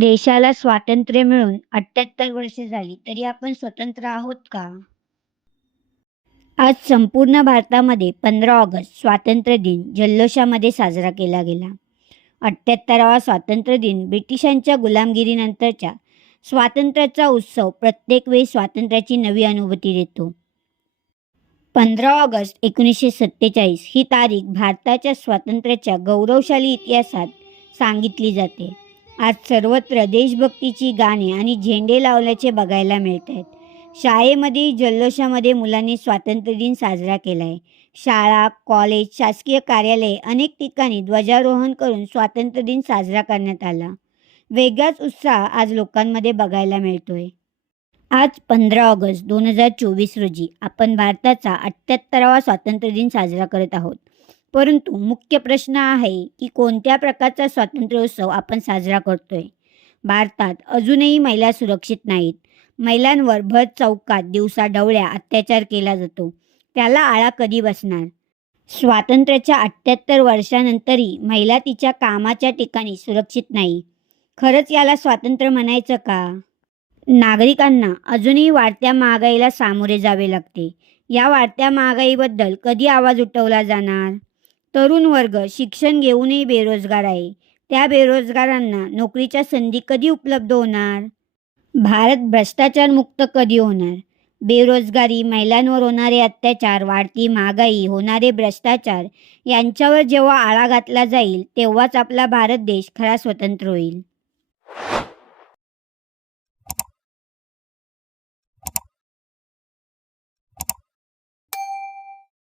देशाला स्वातंत्र्य मिळून 78 वर्षे झाली, तरी आपण स्वतंत्र आहोत का? आज संपूर्ण भारतामध्ये 15 ऑगस्ट स्वातंत्र्य दिन जल्लोषामध्ये साजरा केला गेला. 78वा स्वातंत्र्य दिन ब्रिटिशांच्या गुलामगिरीनंतरच्या स्वातंत्र्याचा उत्सव प्रत्येक वेळी स्वातंत्र्याची नवी अनुभूती देतो. 15 ऑगस्ट 1947 ही तारीख भारताच्या स्वातंत्र्याच्या गौरवशाली इतिहासात सांगितली जाते. आज सर्वत्र देशभक्तीची गाणी आणि झेंडे लावल्याचे बघायला मिळत आहेत शाळेमध्ये जल्लोषामध्ये मुलांनी स्वातंत्र्य दिन साजरा केलाय. शाळा, कॉलेज, शासकीय कार्यालये अनेक ठिकाणी ध्वजारोहण करून स्वातंत्र्य दिन साजरा करण्यात आला. वेगळाच उत्साह आज लोकांमध्ये बघायला मिळतोय. आज पंधरा ऑगस्ट दोन हजार चोवीस रोजी आपण भारताचा 78वा स्वातंत्र्य दिन साजरा करत आहोत. परंतु मुख्य प्रश्न आहे की कोणत्या प्रकारचा स्वातंत्र्योत्सव आपण साजरा करतोय? भारतात अजूनही महिला सुरक्षित नाहीत. महिलांवर भर चौकात दिवसाढवळ्या अत्याचार केला जातो. त्याला आळा कधी बसणार? स्वातंत्र्याच्या अठ्ठ्याहत्तर वर्षानंतरही महिला तिच्या कामाच्या ठिकाणी सुरक्षित नाही. खरंच याला स्वातंत्र्य म्हणायचं का? नागरिकांना अजूनही वाढत्या महागाईला सामोरे जावे लागते. या वाढत्या महागाईबद्दल कधी आवाज उठवला जाणार? तरुण वर्ग शिक्षण घेऊनही बेरोजगार आहे. त्या बेरोजगारांना नोकरीच्या संधी कधी उपलब्ध होणार? भारत भ्रष्टाचारमुक्त कधी होणार? बेरोजगारी, महिलांवर होणारे अत्याचार, वाढती महागाई, होणारे भ्रष्टाचार यांच्यावर जेव्हा आळा घातला जाईल, तेव्हाच आपला भारत देश खरा स्वतंत्र होईल.